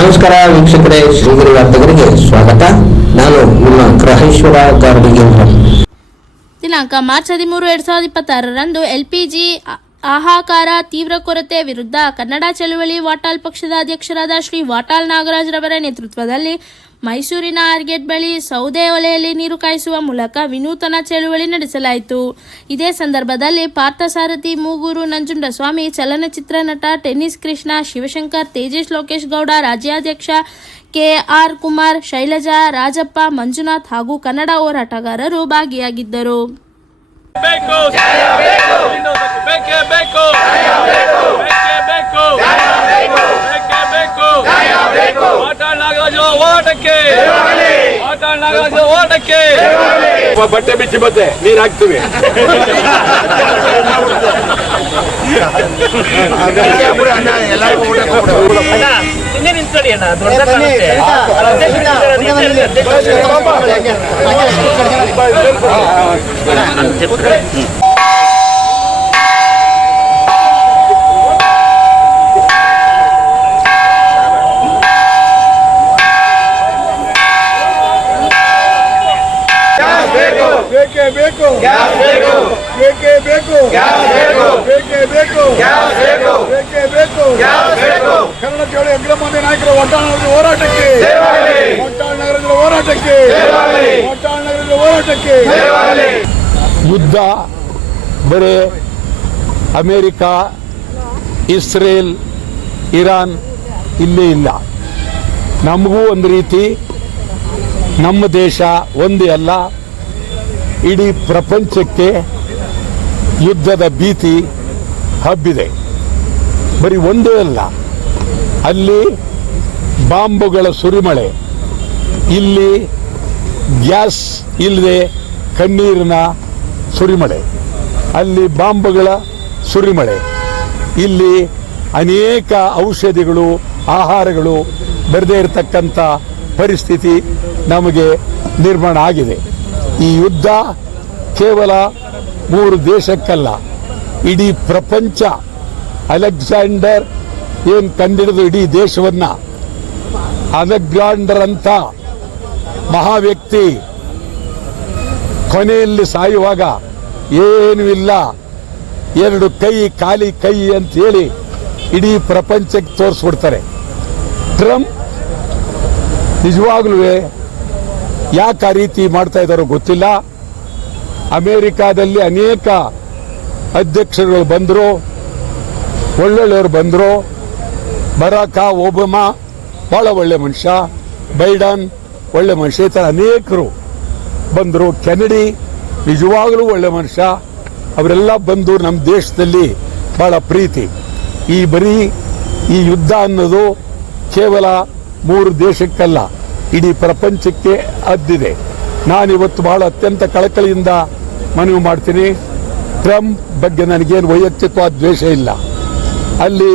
ನಮಸ್ಕಾರ ವೀಕ್ಷಕರೇ, ಶ್ರೀಗಿರಿ ವಾರ್ತೆಗರಿಗೆ ಸ್ವಾಗತ. ನಾನು ನಿಮ್ಮ ಗ್ರಹೇಶ್ವರ ಗಾರ್ಡಿಗೆ. ದಿನಾಂಕ ಮಾರ್ಚ್ 13, 2026ರಂದು ಎಲ್ಪಿಜಿ ಹಾಹಾಕಾರ ತೀವ್ರ ಕೊರತೆ ವಿರುದ್ಧ ಕನ್ನಡ ಚಳುವಳಿ ವಾಟಾಳ್ ಪಕ್ಷದ ಅಧ್ಯಕ್ಷರಾದ ಶ್ರೀ ವಾಟಾಳ್ ನಾಗರಾಜ್ ರವರ ನೇತೃತ್ವದಲ್ಲಿ ಮೈಸೂರಿನ ಆರ್ಗೇಟ್ ಬಳಿ ಸೌದೆ ಒಲೆಯಲ್ಲಿ ನೀರು ಕಾಯಿಸುವ ಮೂಲಕ ವಿನೂತನ ಚಳುವಳಿ ನಡೆಸಲಾಯಿತು. ಇದೇ ಸಂದರ್ಭದಲ್ಲಿ ಪಾರ್ಥಸಾರಥಿ, ಮೂಗೂರು ನಂಜುಂಡಸ್ವಾಮಿ, ಚಲನಚಿತ್ರ ನಟ ಟೆನ್ನಿಸ್ ಕೃಷ್ಣ, ಶಿವಶಂಕರ್, ತೇಜೇಶ್ ಲೋಕೇಶ್ ಗೌಡ, ರಾಜ್ಯಾಧ್ಯಕ್ಷ KR ಕುಮಾರ್, ಶೈಲಜಾ, ರಾಜಪ್ಪ, ಮಂಜುನಾಥ್ ಹಾಗೂ ಕನ್ನಡ ಹೋರಾಟಗಾರರು ಭಾಗಿಯಾಗಿದ್ದರು. ಬಟ್ಟೆ ಬಿಚ್ಚಿ ಬತ್ತೆ ನೀರು ಹಾಕ್ತೀವಿ. ಕನ್ನಡ ಚಳವಳಿ ಅಗ್ರಮಾನ್ಯ ನಾಯಕರ ವಾಟಾಳ್ ಹೋರಾಟಕ್ಕೆ, ವಾಟಾಳ್ ನಗರದ ಹೋರಾಟಕ್ಕೆ. ಯುದ್ಧ ಬರೀ ಅಮೇರಿಕ, ಇಸ್ರೇಲ್, ಇರಾನ್ ಇಲ್ಲೇ ಇಲ್ಲ. ನಮಗೂ ಒಂದು ರೀತಿ ನಮ್ಮ ದೇಶ ಒಂದೇ ಅಲ್ಲ, ಇಡೀ ಪ್ರಪಂಚಕ್ಕೆ ಯುದ್ಧದ ಭೀತಿ ಹಬ್ಬಿದೆ. ಬರೀ ಒಂದೇ ಅಲ್ಲ, ಅಲ್ಲಿ ಬಾಂಬುಗಳ ಸುರಿಮಳೆ, ಇಲ್ಲಿ ಗ್ಯಾಸ್ ಇಲ್ಲದೆ ಕಣ್ಣೀರಿನ ಸುರಿಮಳೆ, ಅಲ್ಲಿ ಬಾಂಬುಗಳ ಸುರಿಮಳೆ, ಇಲ್ಲಿ ಅನೇಕ ಔಷಧಿಗಳು, ಆಹಾರಗಳು ಬರದೇ ಇರತಕ್ಕಂಥ ಪರಿಸ್ಥಿತಿ ನಮಗೆ ನಿರ್ಮಾಣ ಆಗಿದೆ. ಈ ಯುದ್ಧ ಕೇವಲ 3 ದೇಶಕ್ಕಲ್ಲ, ಇಡೀ ಪ್ರಪಂಚ. ಅಲೆಕ್ಸಾಂಡರ್ ಏನು ಕಂಡಿಡಿದು ಇಡೀ ದೇಶವನ್ನ, ಅಲೆಕ್ಸಾಂಡರ್ ಅಂತ ಮಹಾ ವ್ಯಕ್ತಿ ಕೊನೆಯಲ್ಲಿ ಸಾಯುವಾಗ ಏನೂ ಇಲ್ಲ, 2 ಕೈ, ಖಾಲಿ ಕೈ ಅಂತ ಹೇಳಿ ಇಡೀ ಪ್ರಪಂಚಕ್ಕೆ ತೋರಿಸ್ಬಿಡ್ತಾರೆ. ಟ್ರಂಪ್ ನಿಜವಾಗ್ಲೂ ಯಾಕೆ ಆ ರೀತಿ ಮಾಡ್ತಾ ಇದ್ದಾರೋ ಗೊತ್ತಿಲ್ಲ. ಅಮೇರಿಕಾದಲ್ಲಿ ಅನೇಕ ಅಧ್ಯಕ್ಷರುಗಳು ಬಂದರು, ಒಳ್ಳೊಳ್ಳೆಯವರು ಬಂದರು. ಬರಾಕ್ ಒಬಾಮಾ ಭಾಳ ಒಳ್ಳೆ ಮನುಷ್ಯ, ಬೈಡನ್ ಒಳ್ಳೆ ಮನುಷ್ಯ, ಈ ಥರ ಅನೇಕರು ಬಂದರು. ಕೆನಡಿ ನಿಜವಾಗಲೂ ಒಳ್ಳೆ ಮನುಷ್ಯ. ಅವರೆಲ್ಲ ಬಂದು ನಮ್ಮ ದೇಶದಲ್ಲಿ ಭಾಳ ಪ್ರೀತಿ. ಬರೀ ಈ ಯುದ್ಧ ಅನ್ನೋದು ಕೇವಲ 3 ದೇಶಕ್ಕಲ್ಲ, ಇಡೀ ಪ್ರಪಂಚಕ್ಕೆ ಹದ್ದಿದೆ. ನಾನಿವತ್ತು ಬಹಳ ಅತ್ಯಂತ ಕಳಕಳಿಯಿಂದ ಮನವಿ ಮಾಡ್ತೀನಿ. ಟ್ರಂಪ್ ಬಗ್ಗೆ ನನಗೇನು ವೈಯಕ್ತಿಕವಾದ ದ್ವೇಷ ಇಲ್ಲ. ಅಲ್ಲಿ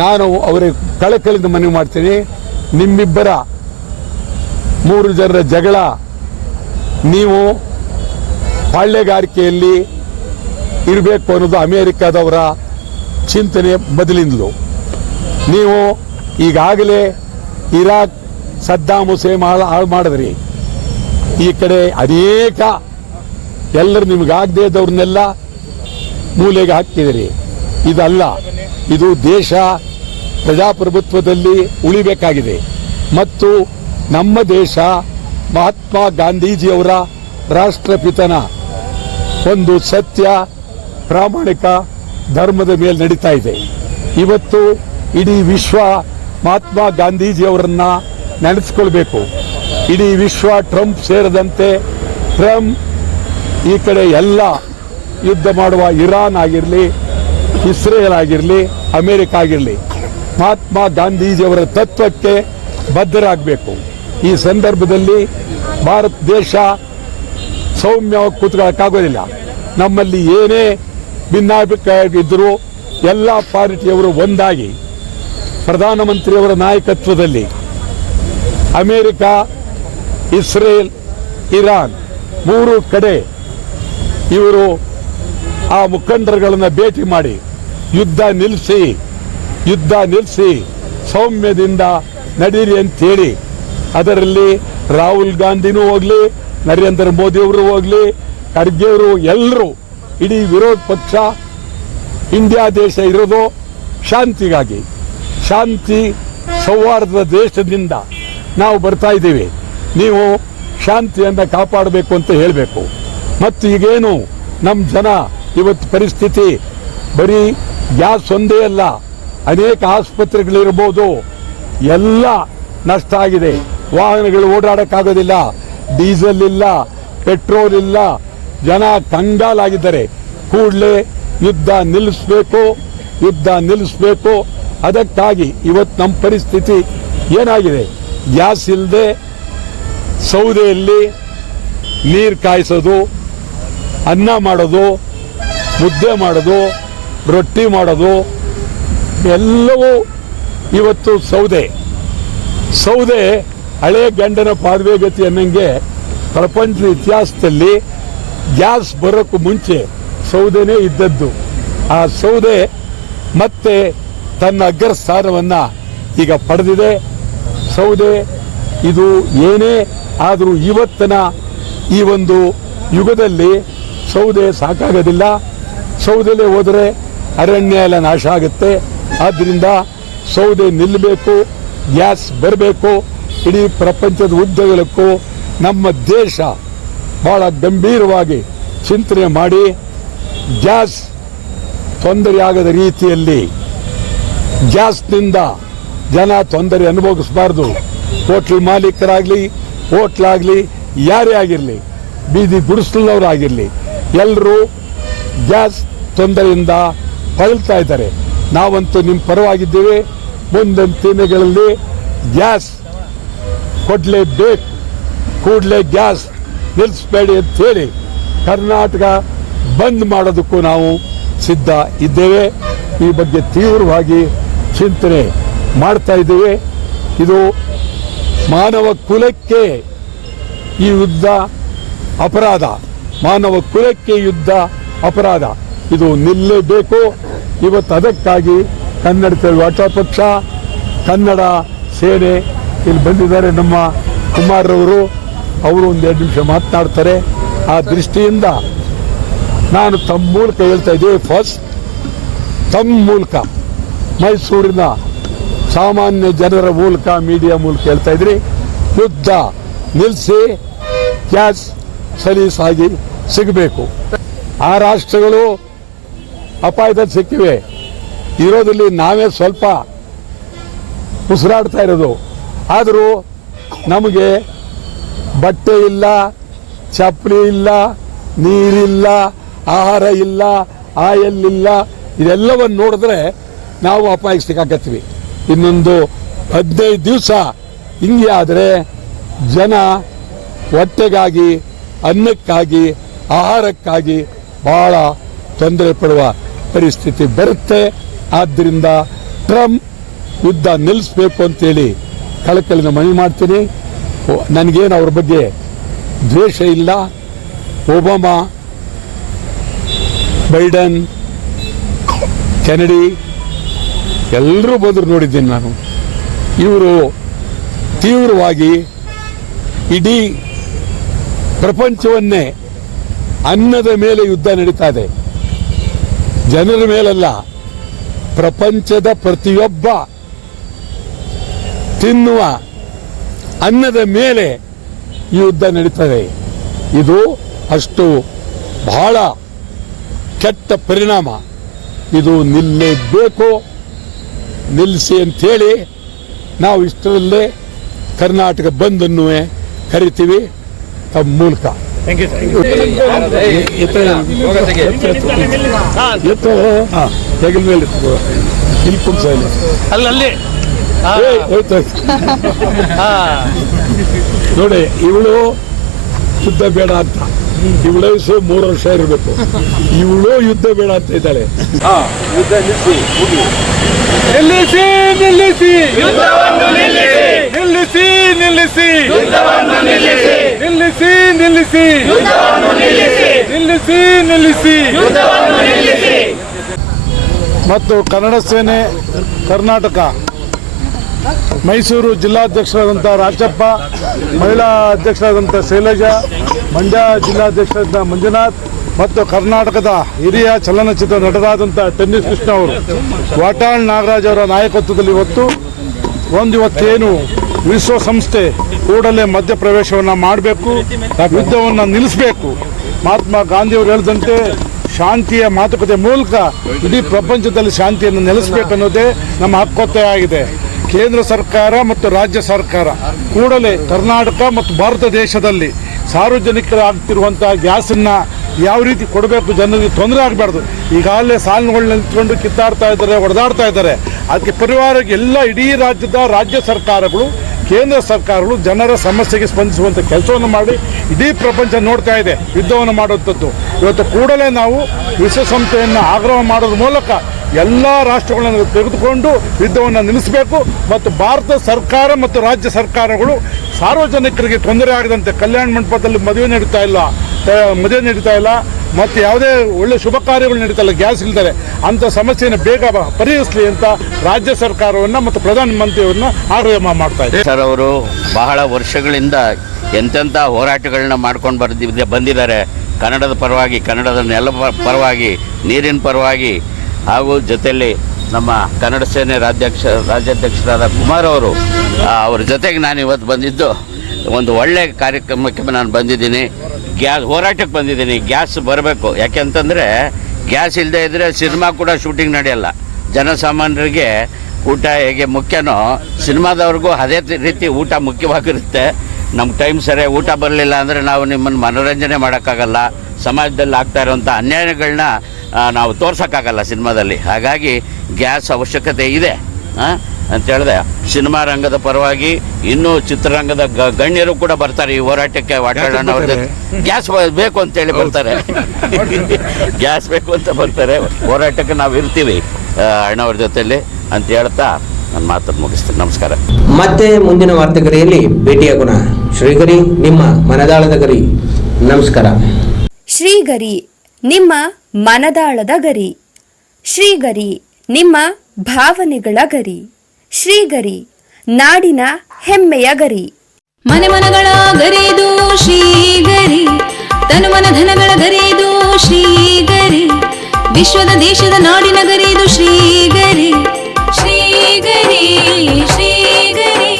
ನಾನು ಅವರಿಗೆ ಕಳಕಳಿಯಿಂದ ಮನವಿ ಮಾಡ್ತೀನಿ, ನಿಮ್ಮಿಬ್ಬರ 3 ಜನರ ಜಗಳ ನೀವು ಪಾಳ್ಯಗಾರಿಕೆಯಲ್ಲಿ ಇರಬೇಕು ಅನ್ನೋದು ಅಮೇರಿಕಾದವರ ಚಿಂತನೆ ಮೊದಲಿಂದಲೂ. ನೀವು ಈಗಾಗಲೇ ಇರಾಕ್ ಸದ್ದಾಮ್ ಹುಸೇನ್ ಹಾಳು ಮಾಡಿದ್ರಿ, ಈ ಕಡೆ ಅನೇಕ ಎಲ್ಲರೂ ನಿಮಗಾಗದೇ ಇದ್ದವ್ರನ್ನೆಲ್ಲ ಮೂಲೆಗೆ ಹಾಕ್ತಿದ್ರಿ. ಇದಲ್ಲ, ಇದು ದೇಶ ಪ್ರಜಾಪ್ರಭುತ್ವದಲ್ಲಿ ಉಳಿಬೇಕಾಗಿದೆ. ಮತ್ತು ನಮ್ಮ ದೇಶ ಮಹಾತ್ಮ ಗಾಂಧೀಜಿಯವರ ರಾಷ್ಟ್ರಪಿತನ ಒಂದು ಸತ್ಯ ಪ್ರಾಮಾಣಿಕ ಧರ್ಮದ ಮೇಲೆ ನಡೀತಾ ಇದೆ. ಇವತ್ತು ಇಡೀ ವಿಶ್ವ ಮಹಾತ್ಮ ಗಾಂಧೀಜಿಯವರನ್ನ ನೆನೆಸ್ಕೊಳ್ಬೇಕು. ಇಡೀ ವಿಶ್ವ ಟ್ರಂಪ್ ಸೇರಿದಂತೆ, ಟ್ರಂಪ್ ಈ ಕಡೆ ಎಲ್ಲ ಯುದ್ಧ ಮಾಡುವ ಇರಾನ್ ಆಗಿರಲಿ, ಇಸ್ರೇಲ್ ಆಗಿರಲಿ, ಅಮೇರಿಕ ಆಗಿರಲಿ, ಮಹಾತ್ಮ ಗಾಂಧೀಜಿಯವರ ತತ್ವಕ್ಕೆ ಬದ್ಧರಾಗಬೇಕು. ಈ ಸಂದರ್ಭದಲ್ಲಿ ಭಾರತ ದೇಶ ಸೌಮ್ಯವಾಗಿ ಕೂತ್ಕೊಳ್ಳೋಕ್ಕಾಗೋದಿಲ್ಲ. ನಮ್ಮಲ್ಲಿ ಏನೇ ಭಿನ್ನಾಭಿಪ್ರಾಯ ಇದ್ದರೂ ಎಲ್ಲ ಪಾರ್ಟಿಯವರು ಒಂದಾಗಿ ಪ್ರಧಾನಮಂತ್ರಿಯವರ ನಾಯಕತ್ವದಲ್ಲಿ ಅಮೇರಿಕ, ಇಸ್ರೇಲ್, ಇರಾನ್ 3 ಕಡೆ ಇವರು ಆ ಮುಖಂಡರುಗಳನ್ನು ಭೇಟಿ ಮಾಡಿ ಯುದ್ಧ ನಿಲ್ಲಿಸಿ ಸೌಮ್ಯದಿಂದ ನಡೀರಿ ಅಂತೇಳಿ ಅದರಲ್ಲಿ ರಾಹುಲ್ ಗಾಂಧಿನೂ ಹೋಗ್ಲಿ, ನರೇಂದ್ರ ಮೋದಿಯವರು ಹೋಗ್ಲಿ, ಖರ್ಗೆಯವರು ಎಲ್ಲರೂ, ಇಡೀ ವಿರೋಧ ಪಕ್ಷ, ಇಂಡಿಯಾ ದೇಶ ಇರೋದು ಶಾಂತಿಗಾಗಿ, ಶಾಂತಿ ಸೌಹಾರ್ದದ ದೇಶದಿಂದ ನಾವು ಬರ್ತಾ ಇದ್ದೀವಿ. ನೀವು ಶಾಂತಿಯನ್ನು ಕಾಪಾಡಬೇಕು ಅಂತ ಹೇಳಬೇಕು. ಮತ್ತು ಈಗೇನು ನಮ್ಮ ಜನ ಇವತ್ತು ಪರಿಸ್ಥಿತಿ ಬರೀ ಗ್ಯಾಸ್ ಒಂದೇ ಅಲ್ಲ, ಅನೇಕ ಆಸ್ಪತ್ರೆಗಳಿರ್ಬೋದು, ಎಲ್ಲ ನಷ್ಟ ಆಗಿದೆ. ವಾಹನಗಳು ಓಡಾಡಕ್ಕಾಗೋದಿಲ್ಲ, ಡೀಸೆಲ್ ಇಲ್ಲ, ಪೆಟ್ರೋಲ್ ಇಲ್ಲ, ಜನ ಕಂಗಾಲಾಗಿದ್ದಾರೆ. ಕೂಡಲೇ ಯುದ್ಧ ನಿಲ್ಲಿಸಬೇಕು. ಅದಕ್ಕಾಗಿ ಇವತ್ತು ನಮ್ಮ ಪರಿಸ್ಥಿತಿ ಏನಾಗಿದೆ, ಗ್ಯಾಸ್ ಇಲ್ಲದೆ ಸೌದೆಯಲ್ಲಿ ನೀರು ಕಾಯಿಸೋದು, ಅನ್ನ ಮಾಡೋದು, ಮುದ್ದೆ ಮಾಡೋದು, ರೊಟ್ಟಿ ಮಾಡೋದು ಎಲ್ಲವೂ ಇವತ್ತು ಸೌದೆ ಹಳೆ ಗಂಡನ ಪಾದವೇಗತಿ ಅನ್ನಂಗೆ ಪ್ರಪಂಚದ ಇತಿಹಾಸದಲ್ಲಿ ಗ್ಯಾಸ್ ಬರೋಕ್ಕೂ ಮುಂಚೆ ಸೌದೆನೇ ಇದ್ದದ್ದು. ಆ ಸೌದೆ ಮತ್ತೆ ತನ್ನ ಅಗ್ರಸ್ಥಾನವನ್ನು ಈಗ ಪಡೆದಿದೆ. ಸೌದೆ ಇದು ಏನೇ ಆದರೂ ಇವತ್ತಿನ ಈ ಒಂದು ಯುಗದಲ್ಲಿ ಸೌದೆ ಸಾಕಾಗೋದಿಲ್ಲ. ಸೌದೆಲೆ ಹೋದರೆ ಅರಣ್ಯ ಎಲ್ಲ ನಾಶ ಆಗುತ್ತೆ. ಆದ್ದರಿಂದ ಸೌದೆ ನಿಲ್ಲಬೇಕು, ಗ್ಯಾಸ್ ಬರಬೇಕು. ಇಡೀ ಪ್ರಪಂಚದ ಉದ್ದಗಲಕ್ಕೂ ನಮ್ಮ ದೇಶ ಬಹಳ ಗಂಭೀರವಾಗಿ ಚಿಂತನೆ ಮಾಡಿ ಗ್ಯಾಸ್ ತೊಂದರೆಯಾಗದ ರೀತಿಯಲ್ಲಿ, ಗ್ಯಾಸ್ನಿಂದ ಜನ ತೊಂದರೆ ಅನುಭವಿಸಬಾರ್ದು. ಹೋಟ್ಲ್ ಮಾಲೀಕರಾಗಲಿ, ಹೋಟ್ಲಾಗಲಿ, ಯಾರೇ ಆಗಿರಲಿ, ಬೀದಿ ಗುಡಿಸಲವರಾಗಿರಲಿ, ಎಲ್ಲರೂ ಗ್ಯಾಸ್ ತೊಂದರೆಯಿಂದ ಬಳಲ್ತಾ ಇದ್ದಾರೆ. ನಾವಂತೂ ನಿಮ್ಮ ಪರವಾಗಿದ್ದೇವೆ. ಮುಂದಿನ ದಿನಗಳಲ್ಲಿ ಗ್ಯಾಸ್ ಕೊಡಲೇಬೇಕು, ಕೂಡಲೇ ಗ್ಯಾಸ್ ನಿಲ್ಲಿಸಬೇಡಿ ಅಂತ ಹೇಳಿ ಕರ್ನಾಟಕ ಬಂದ್ ಮಾಡೋದಕ್ಕೂ ನಾವು ಸಿದ್ಧ ಇದ್ದೇವೆ. ಈ ಬಗ್ಗೆ ತೀವ್ರವಾಗಿ ಚಿಂತನೆ ಮಾಡ್ತಾ ಇದ್ದೇವೆ. ಇದು ಮಾನವ ಕುಲಕ್ಕೆ ಈ ಯುದ್ಧ ಅಪರಾಧ, ಮಾನವ ಕುಲಕ್ಕೆ ಯುದ್ಧ ಅಪರಾಧ. ಇದು ನಿಲ್ಲಲೇಬೇಕು. ಇವತ್ತು ಅದಕ್ಕಾಗಿ ಕನ್ನಡ ಚಳವಳಿ ಪಕ್ಷ, ಕನ್ನಡ ಸೇನೆ ಇಲ್ಲಿ ಬಂದಿದ್ದಾರೆ. ನಮ್ಮ ಕುಮಾರರವರು, ಅವರು ಒಂದೆರಡು ನಿಮಿಷ ಮಾತನಾಡ್ತಾರೆ. ಆ ದೃಷ್ಟಿಯಿಂದ ನಾನು ತಮ್ಮ ಮೂಲಕ ಹೇಳ್ತಾ ಇದ್ದೀವಿ. ಫಸ್ಟ್ ತಮ್ಮ ಮೂಲಕ, ಮೈಸೂರಿನ ಸಾಮಾನ್ಯ ಜನರ ಮೂಲಕ, ಮೀಡಿಯಾ ಮೂಲಕ ಹೇಳ್ತಾ ಇದ್ರಿ, ಯುದ್ಧ ನಿಲ್ಲಿಸಿ ಗ್ಯಾಸ್ ಸಲೀಸಾಗಿ ಸಿಗಬೇಕು. ಆ ರಾಷ್ಟ್ರಗಳು ಅಪಾಯದಲ್ಲಿ ಸಿಕ್ಕಿವೆ. ಇರೋದ್ರಲ್ಲಿ ನಾವೇ ಸ್ವಲ್ಪ ಉಸಿರಾಡ್ತಾ ಇರೋದು. ಆದರೂ ನಮಗೆ ಬಟ್ಟೆ ಇಲ್ಲ, ಚಪ್ಪಲಿ ಇಲ್ಲ, ನೀರಿಲ್ಲ, ಆಹಾರ ಇಲ್ಲ, ಆಯಿಲ್ ಇಲ್ಲ. ಇದೆಲ್ಲವನ್ನು ನೋಡಿದ್ರೆ ನಾವು ಅಪಾಯಕ್ಕೆ ಸಿಕ್ಕಾಕತ್ತೀವಿ. ಇನ್ನೊಂದು 15 ದಿವಸ ಹಿಂಗೆ ಆದರೆ ಜನ ಹೊಟ್ಟೆಗಾಗಿ, ಅನ್ನಕ್ಕಾಗಿ, ಆಹಾರಕ್ಕಾಗಿ ಬಹಳ ತೊಂದರೆ ಪಡುವ ಪರಿಸ್ಥಿತಿ ಬರುತ್ತೆ. ಆದ್ದರಿಂದ ಟ್ರಂಪ್ ಯುದ್ಧ ನಿಲ್ಲಿಸಬೇಕು ಅಂತೇಳಿ ಕಳಕಳಿನ ಮನವಿ ಮಾಡ್ತೀನಿ. ನನಗೇನು ಅವ್ರ ಬಗ್ಗೆ ದ್ವೇಷ ಇಲ್ಲ. ಒಬಾಮಾ, ಬೈಡನ್, ಕೆನಡಿ ಎಲ್ಲರೂ ಬಂದರು ನೋಡಿದ್ದೀನಿ ನಾನು. ಇವರು ತೀವ್ರವಾಗಿ ಇಡೀ ಪ್ರಪಂಚವನ್ನೇ ಅನ್ನದ ಮೇಲೆ ಯುದ್ಧ ನಡೀತಾ ಇದೆ, ಜನರ ಮೇಲಲ್ಲ. ಪ್ರಪಂಚದ ಪ್ರತಿಯೊಬ್ಬ ತಿನ್ನುವ ಅನ್ನದ ಮೇಲೆ ಈ ಯುದ್ಧ ನಡೀತದೆ. ಇದು ಅಷ್ಟು ಬಹಳ ಕೆಟ್ಟ ಪರಿಣಾಮ. ಇದು ನಿಲ್ಲಲೇಬೇಕು. ನಿಲ್ಲಿಸಿ ಅಂಥೇಳಿ ನಾವು ಇಷ್ಟರಲ್ಲೇ ಕರ್ನಾಟಕ ಬಂದನ್ನು ಕರಿತೀವಿ ತಮ್ಮ ಮೂಲಕ. ಹೆಗಲ ಮೇಲೆ ಇಲ್ಲಿ ಕುಂಸ ಅಲ್ಲಿ ನೋಡಿ, ಇವಳು ಯುದ್ಧ ಬೇಡ ಅಂತ, ಇವಳ ವಯಸ್ಸು 3 ವರ್ಷ ಇರಬೇಕು. ಇವಳು ಯುದ್ಧ ಬೇಡ ಅಂತ ಇದ್ದಾಳೆ. ಯುದ್ಧ ನಿಲ್ಲಿಸಿ, ನಿಲ್ಲಿಸಿ ನಿಲ್ಲಿಸಿ ನಿಲ್ಲಿಸಿ ನಿಲ್ಲಿಸಿ ನಿಲ್ಲಿಸಿ ನಿಲ್ಲಿಸಿ ನಿಲ್ಲಿಸಿ ನಿಲ್ಲಿಸಿ. ಮತ್ತು ಕನ್ನಡ ಸೇನೆ ಕರ್ನಾಟಕ ಮೈಸೂರು ಜಿಲ್ಲಾಧ್ಯಕ್ಷರಾದಂಥ ರಾಜಪ್ಪ, ಮಹಿಳಾ ಅಧ್ಯಕ್ಷರಾದಂಥ ಶೈಲಜಾ, ಮಂಡ್ಯ ಜಿಲ್ಲಾಧ್ಯಕ್ಷರಾದ ಮಂಜುನಾಥ್ ಮತ್ತು ಕರ್ನಾಟಕದ ಹಿರಿಯ ಚಲನಚಿತ್ರ ನಟರಾದಂಥ ಟೆನ್ನಿಸ್ ಕೃಷ್ಣ ಅವರು, ವಾಟಾಳ್ ನಾಗರಾಜ್ ಅವರ ನಾಯಕತ್ವದಲ್ಲಿ ಇವತ್ತೇನು ವಿಶ್ವಸಂಸ್ಥೆ ಕೂಡಲೇ ಮಧ್ಯಪ್ರವೇಶವನ್ನು ಮಾಡಬೇಕು, ಯುದ್ಧವನ್ನು ನಿಲ್ಲಿಸಬೇಕು. ಮಹಾತ್ಮ ಗಾಂಧಿಯವರು ಹೇಳಿದಂತೆ ಶಾಂತಿಯ ಮಾತುಕತೆ ಮೂಲಕ ಇಡೀ ಪ್ರಪಂಚದಲ್ಲಿ ಶಾಂತಿಯನ್ನು ನೆಲೆಸಬೇಕನ್ನೋದೇ ನಮ್ಮ ಹಕ್ಕೊತ್ತಾಯ ಆಗಿದೆ. ಕೇಂದ್ರ ಸರ್ಕಾರ ಮತ್ತು ರಾಜ್ಯ ಸರ್ಕಾರ ಕೂಡಲೇ ಕರ್ನಾಟಕ ಮತ್ತು ಭಾರತ ದೇಶದಲ್ಲಿ ಸಾರ್ವಜನಿಕರಾಗ್ತಿರುವಂಥ ಗ್ಯಾಸನ್ನು ಯಾವ ರೀತಿ ಕೊಡಬೇಕು, ಜನರಿಗೆ ತೊಂದರೆ ಆಗಬಾರ್ದು. ಈಗಾಗಲೇ ಸಾಲುಗಳನ್ನ ನಿಂತ್ಕೊಂಡು ಕಿತ್ತಾಡ್ತಾ ಇದ್ದಾರೆ, ಹೊಡೆದಾಡ್ತಾ ಇದ್ದಾರೆ. ಅದಕ್ಕೆ ಪರಿವಾರಕ್ಕೆ ಎಲ್ಲ ಇಡೀ ರಾಜ್ಯ ಸರ್ಕಾರಗಳು, ಕೇಂದ್ರ ಸರ್ಕಾರಗಳು ಜನರ ಸಮಸ್ಯೆಗೆ ಸ್ಪಂದಿಸುವಂಥ ಕೆಲಸವನ್ನು ಮಾಡಿ ಇಡೀ ಪ್ರಪಂಚ ನೋಡ್ತಾ ಇದೆ ಯುದ್ಧವನ್ನು ಮಾಡುವಂಥದ್ದು. ಇವತ್ತು ಕೂಡಲೇ ನಾವು ವಿಶ್ವಸಂಸ್ಥೆಯನ್ನು ಆಗ್ರಹ ಮಾಡೋದ್ರ ಮೂಲಕ ಎಲ್ಲ ರಾಷ್ಟ್ರಗಳನ್ನು ತೆಗೆದುಕೊಂಡು ಯುದ್ಧವನ್ನು ನಿಲ್ಲಿಸಬೇಕು ಮತ್ತು ಭಾರತ ಸರ್ಕಾರ ಮತ್ತು ರಾಜ್ಯ ಸರ್ಕಾರಗಳು ಸಾರ್ವಜನಿಕರಿಗೆ ತೊಂದರೆ ಆಗದಂತೆ ಕಲ್ಯಾಣ ಮಂಟಪದಲ್ಲಿ ಮದುವೆ ನಡೀತಾ ಇಲ್ಲ ಮತ್ತು ಯಾವುದೇ ಒಳ್ಳೆ ಶುಭ ಕಾರ್ಯಗಳು ನಡೀತಾ ಇಲ್ಲ, ಗ್ಯಾಸ್ ಇಲ್ದರೆ ಅಂಥ ಸಮಸ್ಯೆಯನ್ನು ಬೇಗ ಪರಿಹರಿಸಲಿ ಅಂತ ರಾಜ್ಯ ಸರ್ಕಾರವನ್ನು ಮತ್ತು ಪ್ರಧಾನಮಂತ್ರಿಯವರನ್ನ ಆಗ್ರಹ ಮಾಡ್ತಾ ಇದ್ದಾರೆ. ಸರ್, ಅವರು ಬಹಳ ವರ್ಷಗಳಿಂದ ಎಂತೆಂಥ ಹೋರಾಟಗಳನ್ನ ಮಾಡ್ಕೊಂಡು ಬಂದಿದ್ದಾರೆ. ಕನ್ನಡದ ಪರವಾಗಿ, ಕನ್ನಡದ ನೆಲ ಪರವಾಗಿ, ನೀರಿನ ಪರವಾಗಿ, ಹಾಗೂ ಜೊತೆಯಲ್ಲಿ ನಮ್ಮ ಕನ್ನಡ ಸೇನೆ ರಾಜ್ಯಾಧ್ಯಕ್ಷರಾದ ಕುಮಾರ್ ಅವರು, ಅವ್ರ ಜೊತೆಗೆ ನಾನು ಇವತ್ತು ಬಂದಿದ್ದು ಒಂದು ಒಳ್ಳೆಯ ಕಾರ್ಯಕ್ರಮಕ್ಕೆ ನಾನು ಬಂದಿದ್ದೀನಿ. ಹೋರಾಟಕ್ಕೆ ಬಂದಿದ್ದೀನಿ. ಗ್ಯಾಸ್ ಬರಬೇಕು. ಯಾಕೆಂತಂದರೆ ಗ್ಯಾಸ್ ಇಲ್ಲದೆ ಇದ್ದರೆ ಸಿನಿಮಾ ಕೂಡ ಶೂಟಿಂಗ್ ನಡೆಯಲ್ಲ. ಜನಸಾಮಾನ್ಯರಿಗೆ ಊಟ ಹೇಗೆ ಮುಖ್ಯನೋ ಸಿನಿಮಾದವ್ರಿಗೂ ಅದೇ ರೀತಿ ಊಟ ಮುಖ್ಯವಾಗಿರುತ್ತೆ. ನಮ್ಗೆ ಟೈಮ್ ಸರಿಯಾಗಿ ಊಟ ಬರಲಿಲ್ಲ ಅಂದರೆ ನಾವು ನಿಮ್ಮನ್ನು ಮನೋರಂಜನೆ ಮಾಡೋಕ್ಕಾಗಲ್ಲ. ಸಮಾಜದಲ್ಲಿ ಆಗ್ತಾ ಇರೋವಂಥ ಅನ್ಯಾಯಗಳನ್ನ ನಾವು ತೋರ್ಸೋಕ್ಕಾಗಲ್ಲ ಸಿನಿಮಾದಲ್ಲಿ. ಹಾಗಾಗಿ ಗ್ಯಾಸ್ ಅವಶ್ಯಕತೆ ಇದೆ ಅಂತ ಹೇಳಿದೆ. ಸಿನಿಮಾ ರಂಗದ ಪರವಾಗಿ ಇನ್ನೂ ಚಿತ್ರರಂಗದ ಗಣ್ಯರು ಕೂಡ ಬರ್ತಾರೆ ಈ ಹೋರಾಟಕ್ಕೆ. ವಾಟಾಳ್ ಅವ್ರ ಜೊತೆ ಗ್ಯಾಸ್ ಬೇಕು ಅಂತೇಳಿ ಬರ್ತಾರೆ. ಗ್ಯಾಸ್ ಬೇಕು ಅಂತ ಬರ್ತಾರೆ. ಹೋರಾಟಕ್ಕೆ ನಾವು ಇರ್ತೀವಿ ಅಣ್ಣವ್ರ ಜೊತೆಯಲ್ಲಿ ಅಂತ ಹೇಳ್ತಾ ನನ್ನ ಮಾತನ್ನು ಮುಗಿಸ್ತೀನಿ. ನಮಸ್ಕಾರ. ಮತ್ತೆ ಮುಂದಿನ ವಾರ್ತೆಗರಿಯಲ್ಲಿ ಭೇಟಿಯಾಗೋಣ. ಶ್ರೀಗರಿ, ನಿಮ್ಮ ಮನದಾಳದ ಗರಿ. ನಮಸ್ಕಾರ. ಶ್ರೀಗರಿ, ನಿಮ್ಮ ಮನದಾಳದ ಗರಿ. ಶ್ರೀಗರಿ, ನಿಮ್ಮ ಭಾವನೆಗಳ ಗರಿ. ಶ್ರೀಗರಿ, ನಾಡಿನ ಹೆಮ್ಮೆಯ ಗರಿ. ಮನೆ ಮನಗಳ ಗರಿದು ಶ್ರೀಗರಿ, ತನು ಮನ ಧನಗಳ ಗರಿದು ಶ್ರೀಗರಿ, ವಿಶ್ವದ ದೇಶದ ನಾಡಿನ ಗರಿದು ಶ್ರೀಗರಿ. ಶ್ರೀಗರಿ ಶ್ರೀಗರಿ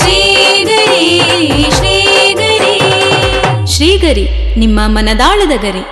ಶ್ರೀಗರಿ ಶ್ರೀಗರಿ ಶ್ರೀಗರಿ, ನಿಮ್ಮ ಮನದಾಳದ ಗರಿ.